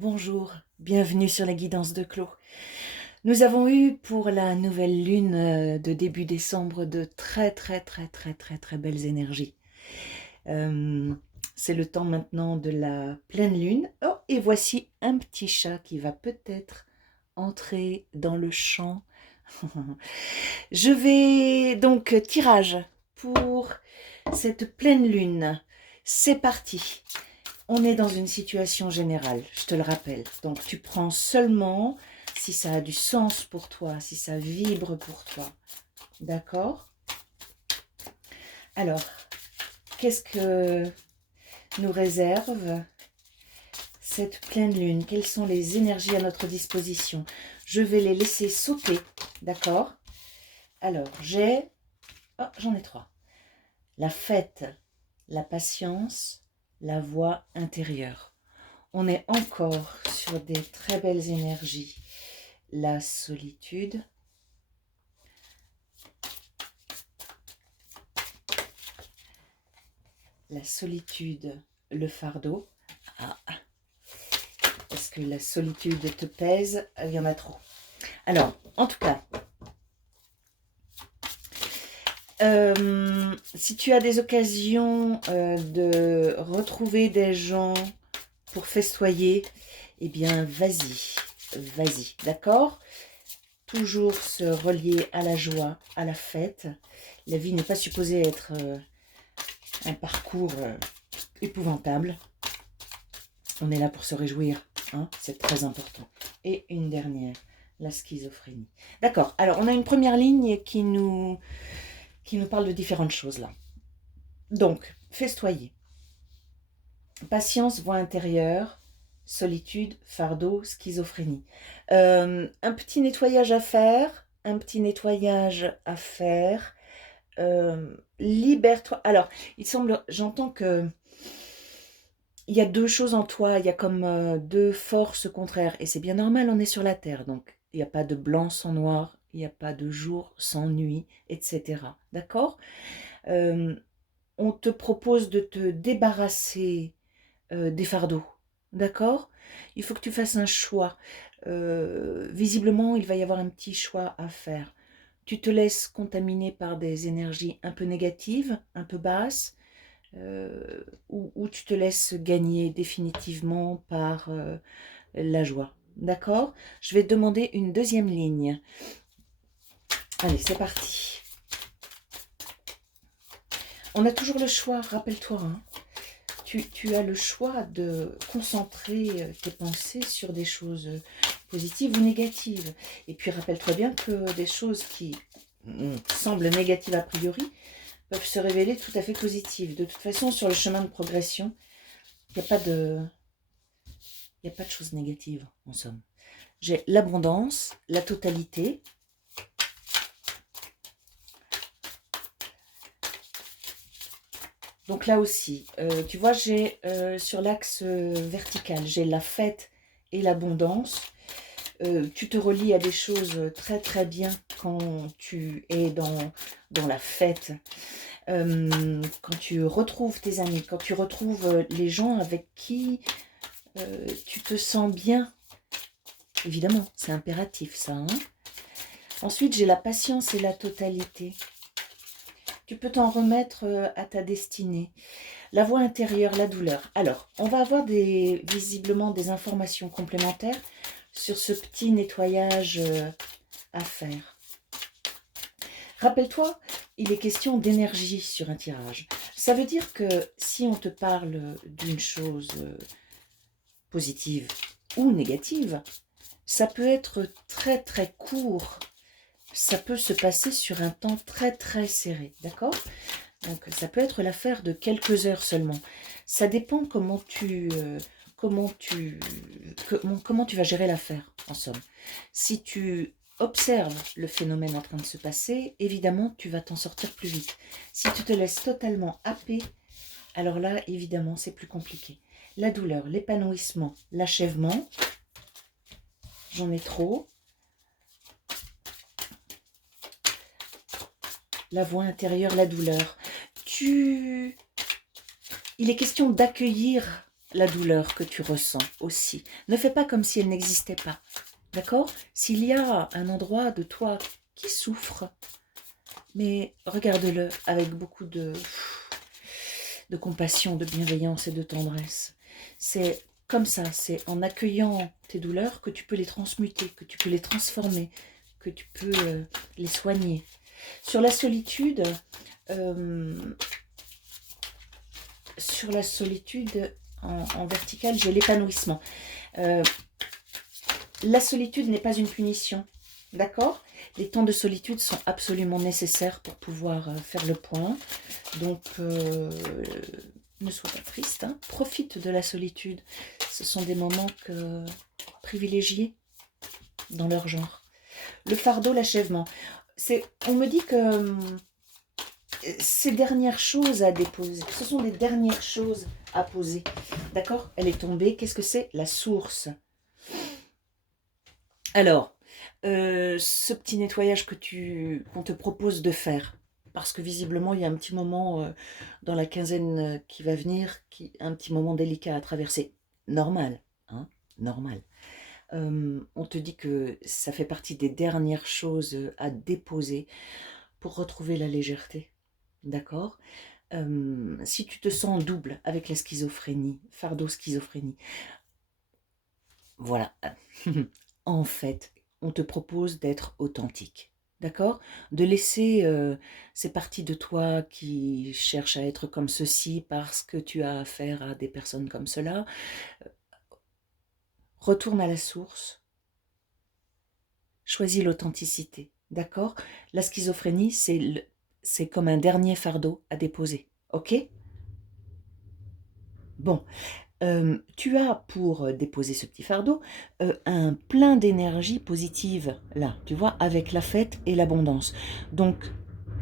Bonjour, bienvenue sur la guidance de Clos. Nous avons eu pour la nouvelle lune de début décembre de très belles énergies. C'est le temps maintenant de la pleine lune. Oh, et voici un petit chat qui va peut-être entrer dans le champ. Je vais donc tirage pour cette pleine lune. C'est parti. On est dans une situation générale, je te le rappelle. Donc tu prends seulement si ça a du sens pour toi, si ça vibre pour toi. D'accord? Alors, qu'est-ce que nous réserve cette pleine lune? Quelles sont les énergies à notre disposition? Je vais les laisser sauter, d'accord? Alors, j'en ai trois. La fête, la patience, la voix intérieure. On est encore sur des très belles énergies. La solitude. La solitude, le fardeau. Ah, parce que la solitude te pèse, il y en a trop. Alors, en tout cas, si tu as des occasions de retrouver des gens pour festoyer, eh bien, vas-y, d'accord? Toujours se relier à la joie, à la fête. La vie n'est pas supposée être un parcours épouvantable. On est là pour se réjouir, hein, c'est très important. Et une dernière, la schizophrénie. D'accord, alors on a une première ligne qui nous parle de différentes choses là. Donc, festoyer. Patience, voix intérieure, solitude, fardeau, schizophrénie. Un petit nettoyage à faire, libère-toi. Alors, il semble, j'entends que il y a deux choses en toi, il y a comme deux forces contraires. Et c'est bien normal, on est sur la Terre, donc il n'y a pas de blanc sans noir, il n'y a pas de jour sans nuit, etc. D'accord? Euh, on te propose de te débarrasser des fardeaux. D'accord? Il faut que tu fasses un choix. Visiblement, il va y avoir un petit choix à faire. Tu te laisses contaminer par des énergies un peu négatives, un peu basses, ou tu te laisses gagner définitivement par la joie. D'accord? Je vais te demander une deuxième ligne. Allez, c'est parti. On a toujours le choix, rappelle-toi. Hein. Tu as le choix de concentrer tes pensées sur des choses positives ou négatives. Et puis rappelle-toi bien que des choses qui semblent négatives a priori peuvent se révéler tout à fait positives. De toute façon, sur le chemin de progression, il n'y a pas de... Il n'y a pas de choses négatives, en somme. J'ai l'abondance, la totalité. Donc là aussi, tu vois, j'ai sur l'axe vertical, j'ai la fête et l'abondance. Tu te relis à des choses très bien quand tu es dans la fête. Quand tu retrouves tes amis, quand tu retrouves les gens avec qui tu te sens bien. Évidemment, c'est impératif ça. Hein. Ensuite, j'ai la patience et la totalité. Tu peux t'en remettre à ta destinée. La voix intérieure, la douleur. Alors, on va avoir visiblement des informations complémentaires sur ce petit nettoyage à faire. Rappelle-toi, il est question d'énergie sur un tirage. Ça veut dire que si on te parle d'une chose positive ou négative, ça peut être très court. Ça peut se passer sur un temps très serré, d'accord? Donc ça peut être l'affaire de quelques heures seulement. Ça dépend comment tu vas gérer l'affaire, en somme. Si tu observes le phénomène en train de se passer, évidemment, tu vas t'en sortir plus vite. Si tu te laisses totalement happer, alors là, évidemment, c'est plus compliqué. La douleur, l'épanouissement, l'achèvement, j'en ai trop. La voix intérieure, la douleur. Il est question d'accueillir la douleur que tu ressens aussi. Ne fais pas comme si elle n'existait pas. D'accord? S'il y a un endroit de toi qui souffre, mais regarde-le avec beaucoup de compassion, de bienveillance et de tendresse. C'est comme ça, c'est en accueillant tes douleurs que tu peux les transmuter, que tu peux les transformer, que tu peux les soigner. Sur la solitude, euh, en verticale, j'ai l'épanouissement. La solitude n'est pas une punition, d'accord? Les temps de solitude sont absolument nécessaires pour pouvoir faire le point. Donc, ne sois pas triste, hein. Profite de la solitude. Ce sont des moments privilégiés dans leur genre. Le fardeau, l'achèvement. On me dit que ces dernières choses à déposer, ce sont des dernières choses à poser. D'accord? Elle est tombée. Qu'est-ce que c'est? La source. Alors, ce petit nettoyage qu'on te propose de faire, parce que visiblement, il y a un petit moment dans la quinzaine qui va venir, un petit moment délicat à traverser. Normal, hein, normal. On te dit que ça fait partie des dernières choses à déposer pour retrouver la légèreté. D'accord? Si tu te sens double avec la schizophrénie, fardeau schizophrénie, voilà. En fait, on te propose d'être authentique. D'accord? De laisser ces parties de toi qui cherchent à être comme ceci parce que tu as affaire à des personnes comme cela. Retourne à la source. Choisis l'authenticité. D'accord? La schizophrénie, c'est comme un dernier fardeau à déposer. Ok? Bon. Tu as pour déposer ce petit fardeau un plein d'énergie positive là, tu vois, avec la fête et l'abondance. Donc,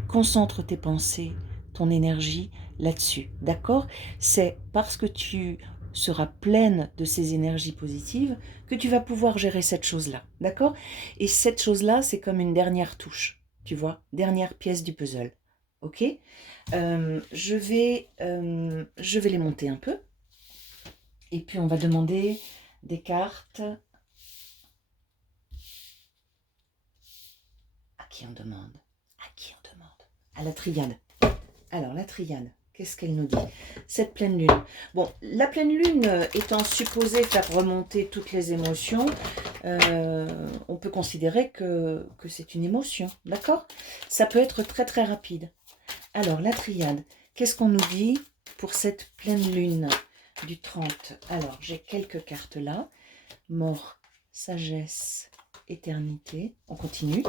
concentre tes pensées, ton énergie là-dessus, d'accord? C'est parce que tu seras pleine de ces énergies positives que tu vas pouvoir gérer cette chose-là, d'accord? Et cette chose-là, c'est comme une dernière touche, tu vois, dernière pièce du puzzle, ok? Je vais les monter un peu. Et puis, on va demander des cartes. À qui on demande? À qui on demande? À la triade. Alors, la triade, qu'est-ce qu'elle nous dit? Cette pleine lune. Bon, la pleine lune étant supposée faire remonter toutes les émotions, on peut considérer que c'est une émotion, d'accord? Ça peut être très très rapide. Alors, la triade, qu'est-ce qu'on nous dit pour cette pleine lune du 30? Alors, j'ai quelques cartes là. Mort, sagesse, éternité. On continue.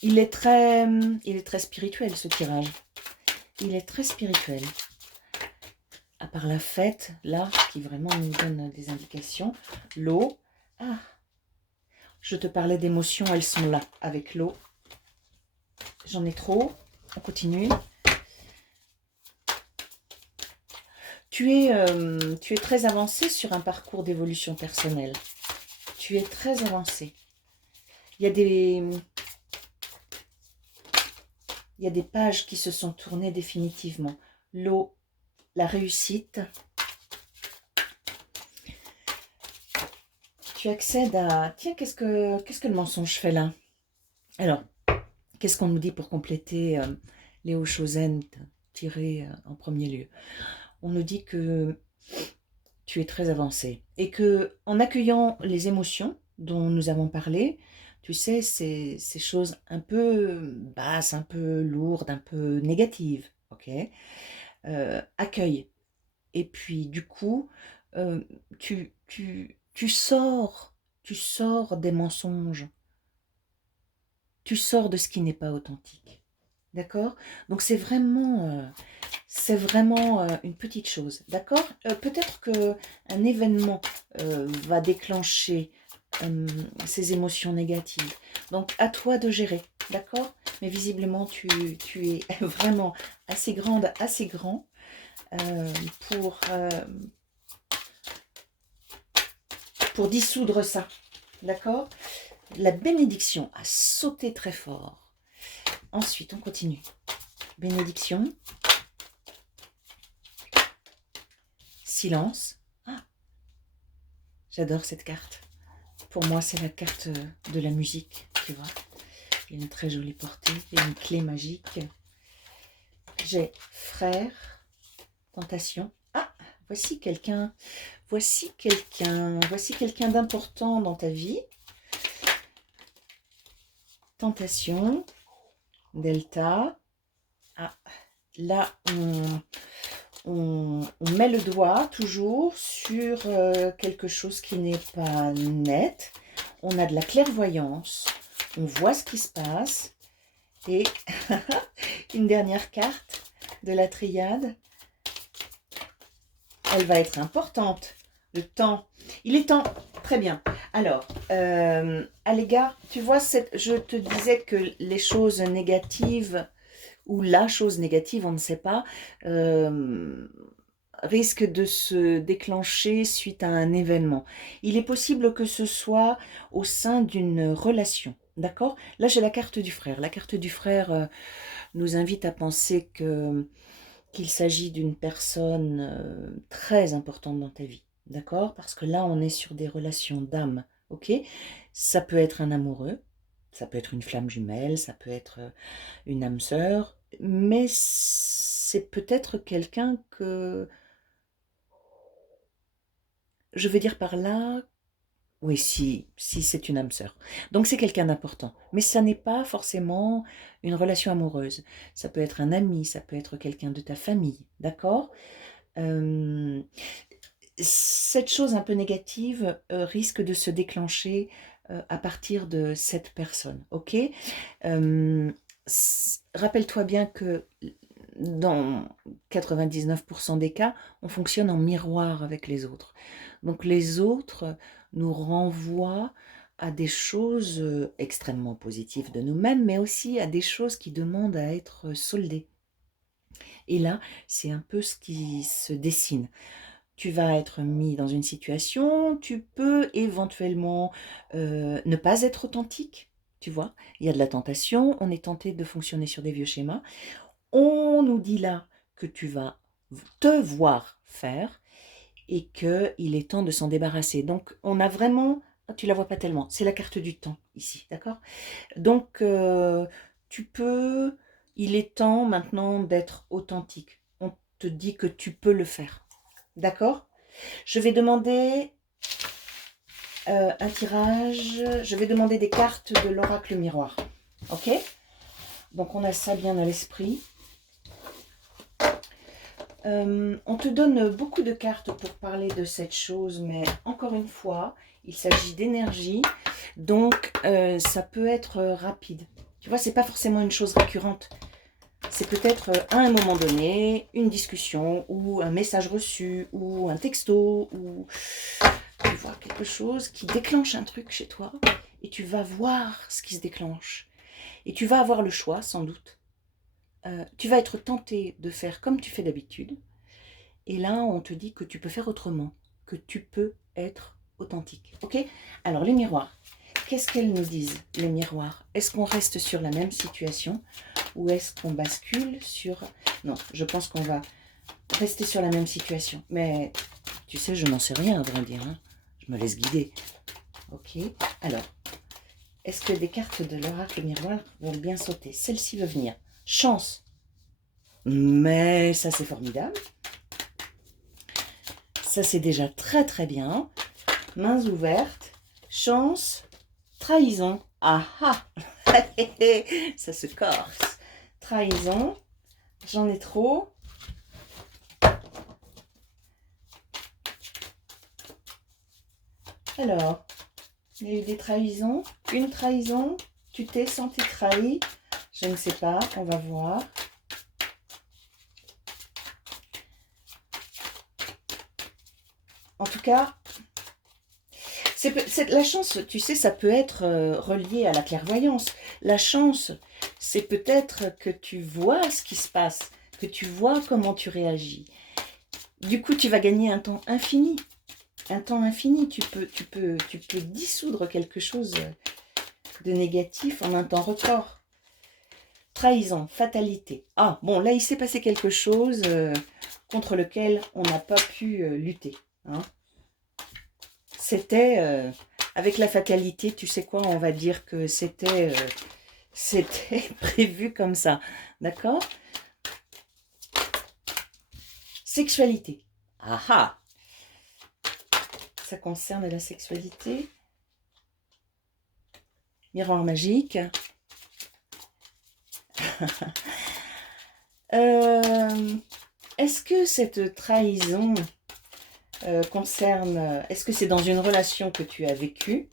Il est très spirituel ce tirage. Il est très spirituel. À part la fête, là, qui vraiment nous donne des indications. L'eau. Ah, je te parlais d'émotions, elles sont là, avec l'eau. J'en ai trop. On continue. Tu es très avancé sur un parcours d'évolution personnelle. Tu es très avancé. Il y a des pages qui se sont tournées définitivement. L'eau, la réussite. Tu accèdes à... Tiens, qu'est-ce que le mensonge fait là? Alors, qu'est-ce qu'on nous dit pour compléter Léo Chosen tiré en premier lieu? On nous dit que tu es très avancé et que en accueillant les émotions dont nous avons parlé, tu sais, ces choses un peu basses, un peu lourdes, un peu négatives, ok? Accueille. Et puis, du coup, euh, tu sors des mensonges. Tu sors de ce qui n'est pas authentique. D'accord? Donc, c'est vraiment une petite chose. D'accord? Peut-être qu'un événement va déclencher ces émotions négatives. Donc, à toi de gérer. D'accord? Mais visiblement, tu es vraiment assez grande, assez grand pour dissoudre ça. D'accord? La bénédiction a sauté très fort. Ensuite, on continue. Bénédiction. silence. Ah, j'adore cette carte. Pour moi, c'est la carte de la musique, tu vois. Il y a une très jolie portée, il y a une clé magique. J'ai frère, tentation. Ah, voici quelqu'un d'important dans ta vie. Tentation, delta. Ah, là, on met le doigt toujours sur quelque chose qui n'est pas net. On a de la clairvoyance, on voit ce qui se passe. Et une dernière carte de la triade. Elle va être importante. Le temps. Il est temps. Très bien. Alors, à l'égard, tu vois, je te disais que les choses négatives, ou la chose négative, on ne sait pas, risque de se déclencher suite à un événement. Il est possible que ce soit au sein d'une relation. D'accord? Là, j'ai la carte du frère. La carte du frère nous invite à penser qu'il s'agit d'une personne très importante dans ta vie. D'accord? Parce que là, on est sur des relations d'âme. Ok? Ça peut être un amoureux, ça peut être une flamme jumelle, ça peut être une âme sœur, mais c'est peut-être quelqu'un que... Je veux dire par là, oui, si c'est une âme sœur. Donc c'est quelqu'un d'important. Mais ça n'est pas forcément une relation amoureuse. Ça peut être un ami, ça peut être quelqu'un de ta famille, d'accord? Euh, Cette chose un peu négative risque de se déclencher à partir de cette personne, ok? Rappelle-toi bien que dans 99% des cas, on fonctionne en miroir avec les autres. Donc les autres nous renvoient à des choses extrêmement positives de nous-mêmes, mais aussi à des choses qui demandent à être soldées. Et là, c'est un peu ce qui se dessine. Tu vas être mis dans une situation, tu peux éventuellement ne pas être authentique, tu vois. Il y a de la tentation, on est tenté de fonctionner sur des vieux schémas. On nous dit là que tu vas te voir faire et qu'il est temps de s'en débarrasser. Donc, on a vraiment... Tu la vois pas tellement, c'est la carte du temps ici, d'accord? Donc, tu peux... Il est temps maintenant d'être authentique. On te dit que tu peux le faire, d'accord? Je vais demander un tirage. Je vais demander des cartes de l'oracle miroir, ok? Donc, on a ça bien à l'esprit. On te donne beaucoup de cartes pour parler de cette chose, mais encore une fois, il s'agit d'énergie, donc ça peut être rapide. Tu vois, c'est pas forcément une chose récurrente. C'est peut-être à un moment donné, une discussion, ou un message reçu, ou un texto, ou tu vois, quelque chose qui déclenche un truc chez toi, et tu vas voir ce qui se déclenche. Et tu vas avoir le choix, sans doute. Tu vas être tenté de faire comme tu fais d'habitude, et là, on te dit que tu peux faire autrement, que tu peux être authentique. Ok? Alors, les miroirs. Qu'est-ce qu'elles nous disent, les miroirs? Est-ce qu'on reste sur la même situation ou est-ce qu'on bascule sur... Non, je pense qu'on va rester sur la même situation. Mais tu sais, je n'en sais rien, à vrai dire. Hein. Je me laisse guider. Ok? Alors, est-ce que des cartes de l'oracle miroir vont bien sauter? Celle-ci veut venir. Chance. Mais ça, c'est formidable. Ça, c'est déjà très très bien. Mains ouvertes. Chance. Trahison. Ah ah. Ça se corse. Trahison. J'en ai trop. Alors, il y a eu des trahisons. Une trahison. Tu t'es senti trahi. Je ne sais pas. On va voir. En tout cas, la chance, tu sais, ça peut être relié à la clairvoyance. La chance, c'est peut-être que tu vois ce qui se passe, que tu vois comment tu réagis. Du coup, tu vas gagner un temps infini. Un temps infini. Tu peux dissoudre quelque chose de négatif en un temps record. trahison, fatalité. Ah, bon, là, il s'est passé quelque chose contre lequel on n'a pas pu lutter. Hein. C'était, avec la fatalité, tu sais quoi, on va dire que c'était prévu comme ça. D'accord? Sexualité. Ah ah! Ça concerne la sexualité. Miroir magique. Est-ce que cette trahison concerne... Est-ce que c'est dans une relation que tu as vécue?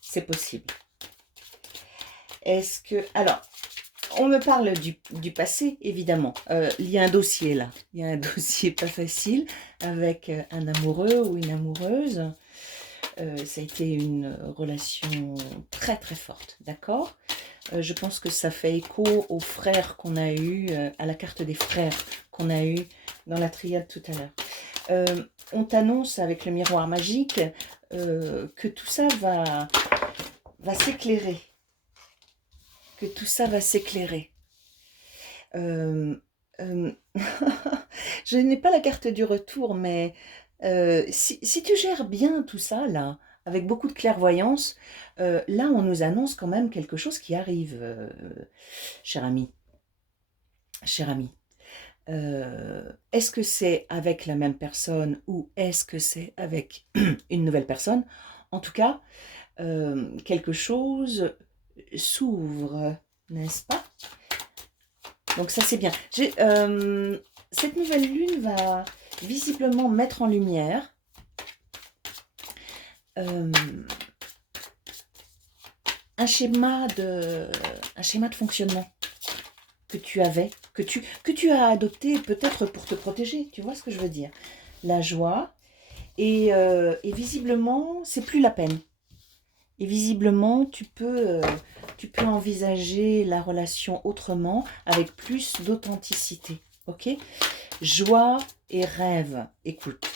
C'est possible. Est-ce que... Alors, on me parle du passé, évidemment. Il y a un dossier là. Il y a un dossier pas facile avec un amoureux ou une amoureuse. Ça a été une relation très très forte, d'accord? Je pense que ça fait écho aux frères qu'on a eu, à la carte des frères qu'on a eu dans la triade tout à l'heure. On t'annonce avec le miroir magique que tout ça va s'éclairer. Que tout ça va s'éclairer. Je n'ai pas la carte du retour, mais si tu gères bien tout ça, là, avec beaucoup de clairvoyance, là, on nous annonce quand même quelque chose qui arrive, cher ami. Cher ami. Est-ce que c'est avec la même personne ou est-ce que c'est avec une nouvelle personne? En tout cas, quelque chose s'ouvre, n'est-ce pas? Donc ça c'est bien. Cette nouvelle lune va visiblement mettre en lumière un schéma de fonctionnement que tu avais, que tu as adopté peut-être pour te protéger. Tu vois ce que je veux dire? La joie et visiblement c'est plus la peine. Et visiblement, tu peux envisager la relation autrement, avec plus d'authenticité. Ok? Joie et rêve. Écoute,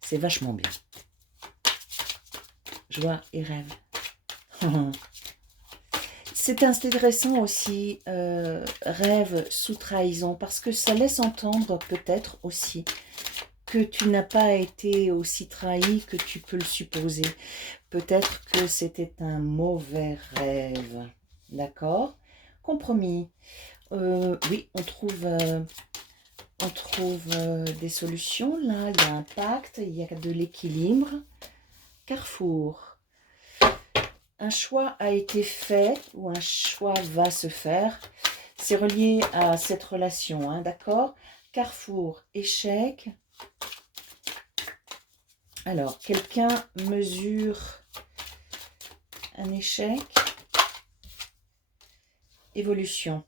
c'est vachement bien. Joie et rêve. C'est intéressant aussi, rêve sous trahison, parce que ça laisse entendre peut-être aussi que tu n'as pas été aussi trahi que tu peux le supposer. Peut-être que c'était un mauvais rêve. D'accord? Compromis. Oui, on trouve des solutions. Là, il y a un pacte, il y a de l'équilibre. Carrefour. Un choix a été fait ou un choix va se faire. C'est relié à cette relation, hein, d'accord? Carrefour, échec. Alors, quelqu'un mesure un échec. Évolution.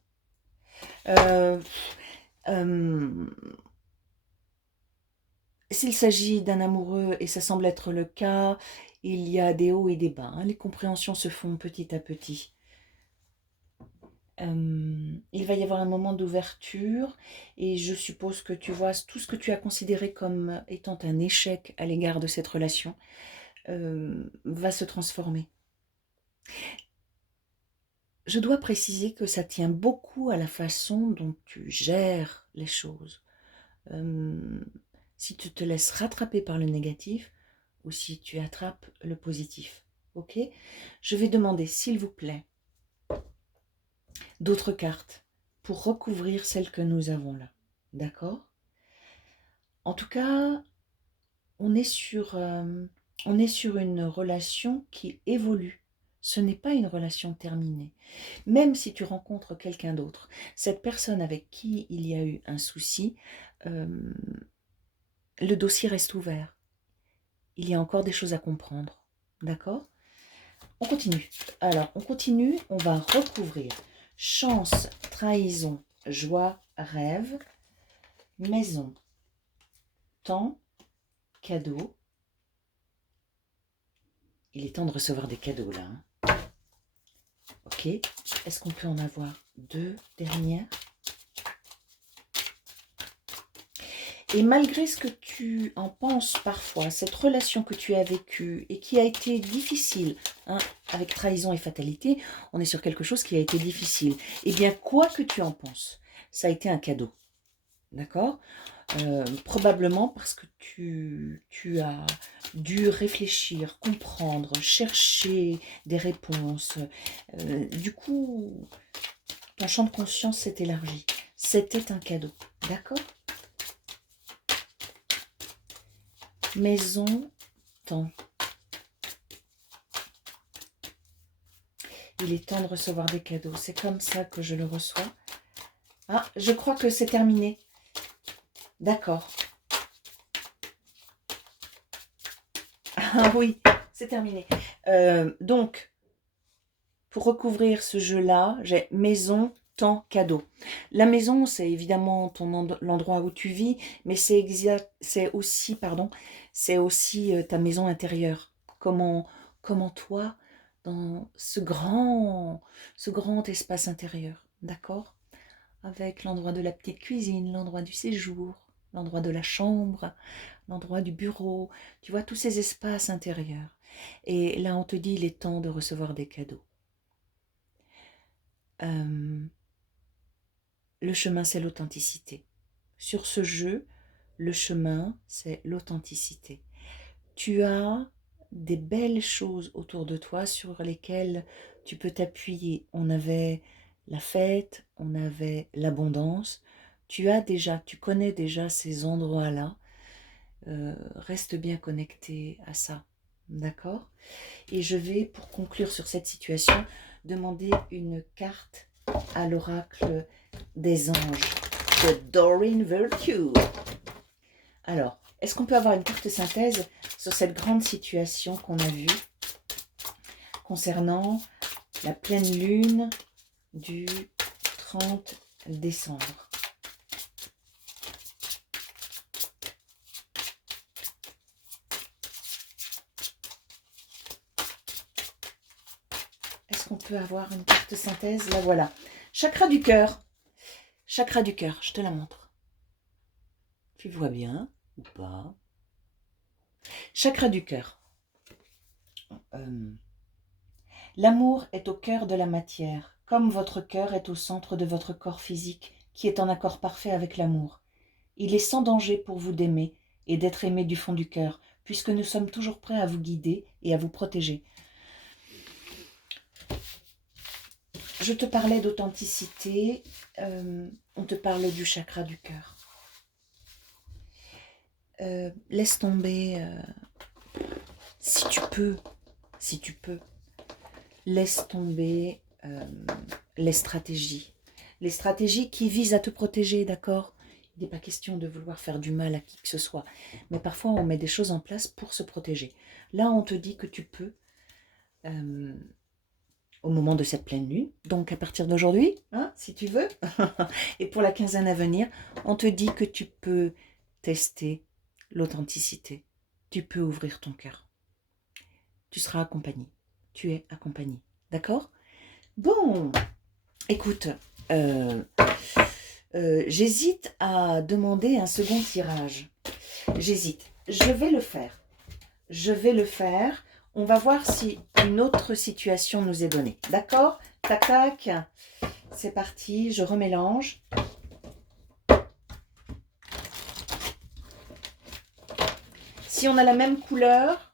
S'il s'agit d'un amoureux, et ça semble être le cas, il y a des hauts et des bas. Hein, les compréhensions se font petit à petit. Il va y avoir un moment d'ouverture et je suppose que tu vois tout ce que tu as considéré comme étant un échec à l'égard de cette relation va se transformer. Je dois préciser que ça tient beaucoup à la façon dont tu gères les choses. Si tu te laisses rattraper par le négatif ou si tu attrapes le positif. Ok? Je vais demander, s'il vous plaît, d'autres cartes pour recouvrir celles que nous avons là. D'accord? En tout cas, on est sur une relation qui évolue. Ce n'est pas une relation terminée. Même si tu rencontres quelqu'un d'autre, cette personne avec qui il y a eu un souci, le dossier reste ouvert. Il y a encore des choses à comprendre. D'accord? On continue. Alors, on continue. On va recouvrir chance, trahison, joie, rêve, maison, temps, cadeau. Il est temps de recevoir des cadeaux là. Hein. Ok. Est-ce qu'on peut en avoir deux dernières? Et malgré ce que tu en penses parfois, cette relation que tu as vécue et qui a été difficile, hein, avec trahison et fatalité, on est sur quelque chose qui a été difficile. Eh bien, quoi que tu en penses, ça a été un cadeau. D'accord? Probablement parce que tu as dû réfléchir, comprendre, chercher des réponses. Du coup, ton champ de conscience s'est élargi. C'était un cadeau. D'accord? Maison, temps. Il est temps de recevoir des cadeaux. C'est comme ça que je le reçois. Ah, je crois que c'est terminé. D'accord. Ah oui, c'est terminé. Donc, pour recouvrir ce jeu-là, j'ai maison, temps, cadeau. La maison, c'est évidemment l'endroit où tu vis, mais c'est aussi, c'est aussi ta maison intérieure. Comment toi, dans ce grand espace intérieur, d'accord? Avec l'endroit de la petite cuisine, l'endroit du séjour, l'endroit de la chambre, l'endroit du bureau, tu vois, tous ces espaces intérieurs. Et là, on te dit, il est temps de recevoir des cadeaux. Le chemin, c'est l'authenticité. Sur ce jeu, le chemin, c'est l'authenticité. Tu as des belles choses autour de toi sur lesquelles tu peux t'appuyer. On avait la fête, on avait l'abondance. Tu connais déjà ces endroits-là. Reste bien connecté à ça. D'accord? Et je vais, pour conclure sur cette situation, demander une carte à l'oracle des anges de Doreen Virtue. Alors, est-ce qu'on peut avoir une carte synthèse sur cette grande situation qu'on a vue concernant la pleine lune du 30 décembre? Est-ce qu'on peut avoir une carte synthèse? La voilà. Chakra du cœur. Chakra du cœur, je te la montre. Tu vois bien ou pas? Chakra du cœur. L'amour est au cœur de la matière, comme votre cœur est au centre de votre corps physique, qui est en accord parfait avec l'amour. Il est sans danger pour vous d'aimer et d'être aimé du fond du cœur, puisque nous sommes toujours prêts à vous guider et à vous protéger. Je te parlais d'authenticité, on te parle du chakra du cœur. Laisse tomber, si tu peux, laisse tomber les stratégies. Les stratégies qui visent à te protéger, d'accord? Il n'est pas question de vouloir faire du mal à qui que ce soit. Mais parfois, on met des choses en place pour se protéger. Là, on te dit que tu peux, au moment de cette pleine lune, donc à partir d'aujourd'hui, hein, si tu veux, et pour la quinzaine à venir, on te dit que tu peux tester l'authenticité. Tu peux ouvrir ton cœur. Tu seras accompagné. Tu es accompagné. D'accord? Bon, écoute, j'hésite à demander un second tirage. J'hésite. Je vais le faire. On va voir si une autre situation nous est donnée. D'accord? Tac, tac. C'est parti. Je remélange. Si on a la même couleur,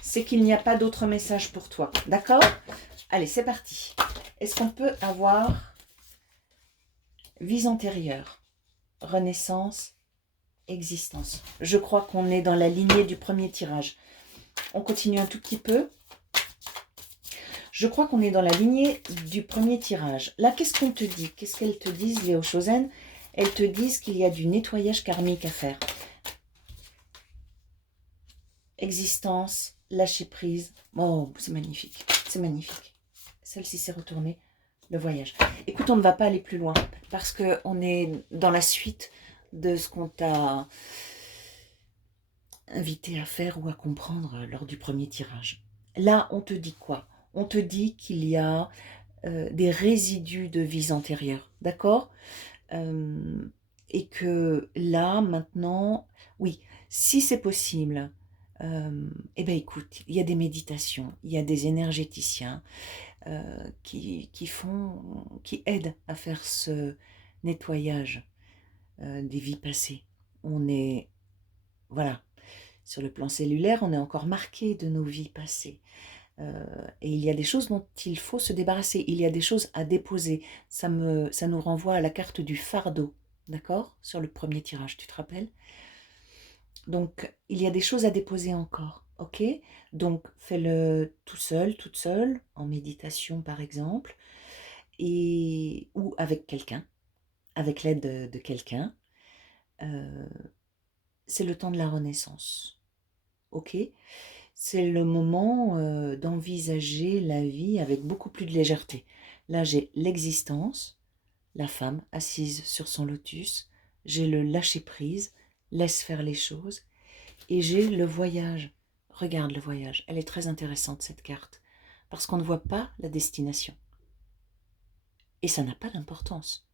c'est qu'il n'y a pas d'autre message pour toi. D'accord? Allez, c'est parti. Est-ce qu'on peut avoir vie antérieure, renaissance, existence? Je crois qu'on est dans la lignée du premier tirage. On continue un tout petit peu. Je crois qu'on est dans la lignée du premier tirage. Là, qu'est-ce qu'on te dit? Qu'est-ce qu'elles te disent, Léo Chosen? Elles te disent qu'il y a du nettoyage karmique à faire. Existence, lâcher prise. Oh, c'est magnifique. C'est magnifique. Celle-ci s'est retournée. Le voyage. Écoute, on ne va pas aller plus loin parce qu'on est dans la suite de ce qu'on t'a invité à faire ou à comprendre lors du premier tirage. Là, on te dit quoi? On te dit qu'il y a des résidus de vies antérieures, d'accord? Et que là, maintenant, oui, si c'est possible, eh ben écoute, il y a des méditations, il y a des énergéticiens qui aident à faire ce nettoyage des vies passées. On est, voilà, sur le plan cellulaire, on est encore marqué de nos vies passées. Et il y a des choses dont il faut se débarrasser, il y a des choses à déposer. Ça nous renvoie à la carte du fardeau, d'accord? Sur le premier tirage, tu te rappelles? Donc, il y a des choses à déposer encore, ok? Donc, fais-le tout seul, toute seule, en méditation par exemple, ou avec quelqu'un, avec l'aide de quelqu'un. Euh, c'est le temps de la renaissance, ok? C'est le moment d'envisager la vie avec beaucoup plus de légèreté. Là, j'ai l'existence, la femme assise sur son lotus, j'ai le lâcher-prise, laisse faire les choses, et j'ai le voyage. Regarde le voyage, elle est très intéressante cette carte, parce qu'on ne voit pas la destination. Et ça n'a pas d'importance.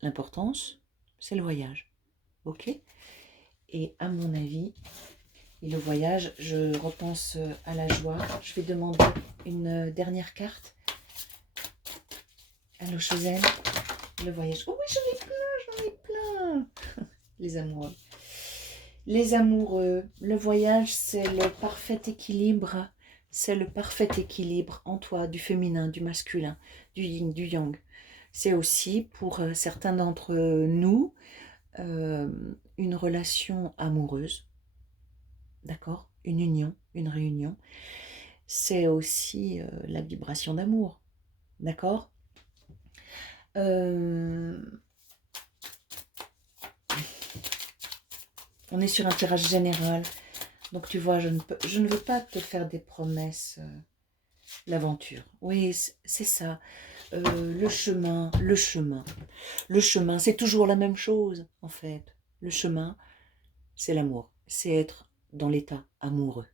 L'importance, c'est le voyage, ok? Et à mon avis, et le voyage, je repense à la joie. Je vais demander une dernière carte à l'eau Chosen. Le voyage. Oh oui, j'en ai plein. Les amoureux. Les amoureux. Le voyage, c'est le parfait équilibre. C'est le parfait équilibre en toi, du féminin, du masculin, du yin, du yang. C'est aussi, pour certains d'entre nous, une relation amoureuse. D'accord? Une union, une réunion. C'est aussi la vibration d'amour. D'accord? On est sur un tirage général. Donc tu vois, je ne veux pas te faire des promesses. L'aventure. Oui, c'est ça. Le chemin, le chemin. Le chemin, c'est toujours la même chose, en fait. Le chemin, c'est l'amour. C'est être dans l'état amoureux.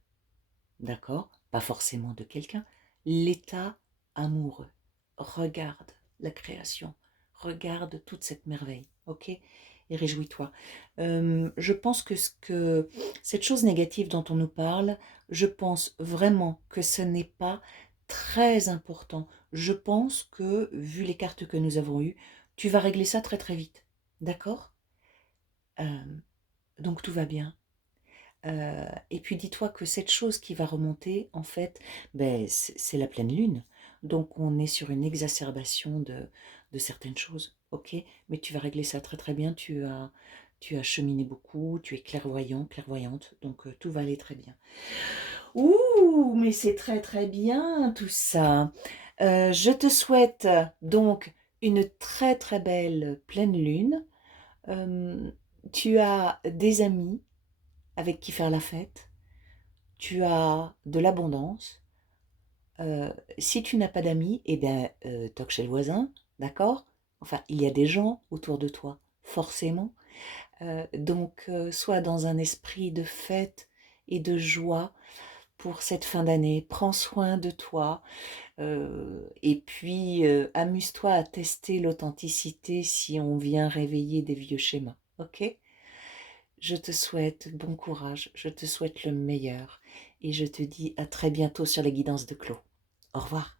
D'accord? Pas forcément de quelqu'un. L'état amoureux. Regarde la création. Regarde toute cette merveille. Ok? Et réjouis-toi. Je pense que cette chose négative dont on nous parle, je pense vraiment que ce n'est pas très important. Je pense que, vu les cartes que nous avons eues, tu vas régler ça très très vite. D'accord? Donc tout va bien. Et puis dis-toi que cette chose qui va remonter, en fait, ben, c'est la pleine lune. Donc on est sur une exacerbation de certaines choses, ok? Mais tu vas régler ça très très bien. Tu as cheminé beaucoup, tu es clairvoyant, clairvoyante, donc tout va aller très bien. Ouh, mais c'est très très bien tout ça. Je te souhaite donc une très très belle pleine lune. Euh, Tu as des amis avec qui faire la fête, tu as de l'abondance. Si tu n'as pas d'amis, eh bien, toque chez le voisin, d'accord? Enfin, il y a des gens autour de toi, forcément. Donc, sois dans un esprit de fête et de joie pour cette fin d'année. Prends soin de toi et puis amuse-toi à tester l'authenticité si on vient réveiller des vieux schémas, ok? Je te souhaite bon courage, je te souhaite le meilleur et je te dis à très bientôt sur les guidances de Clos. Au revoir.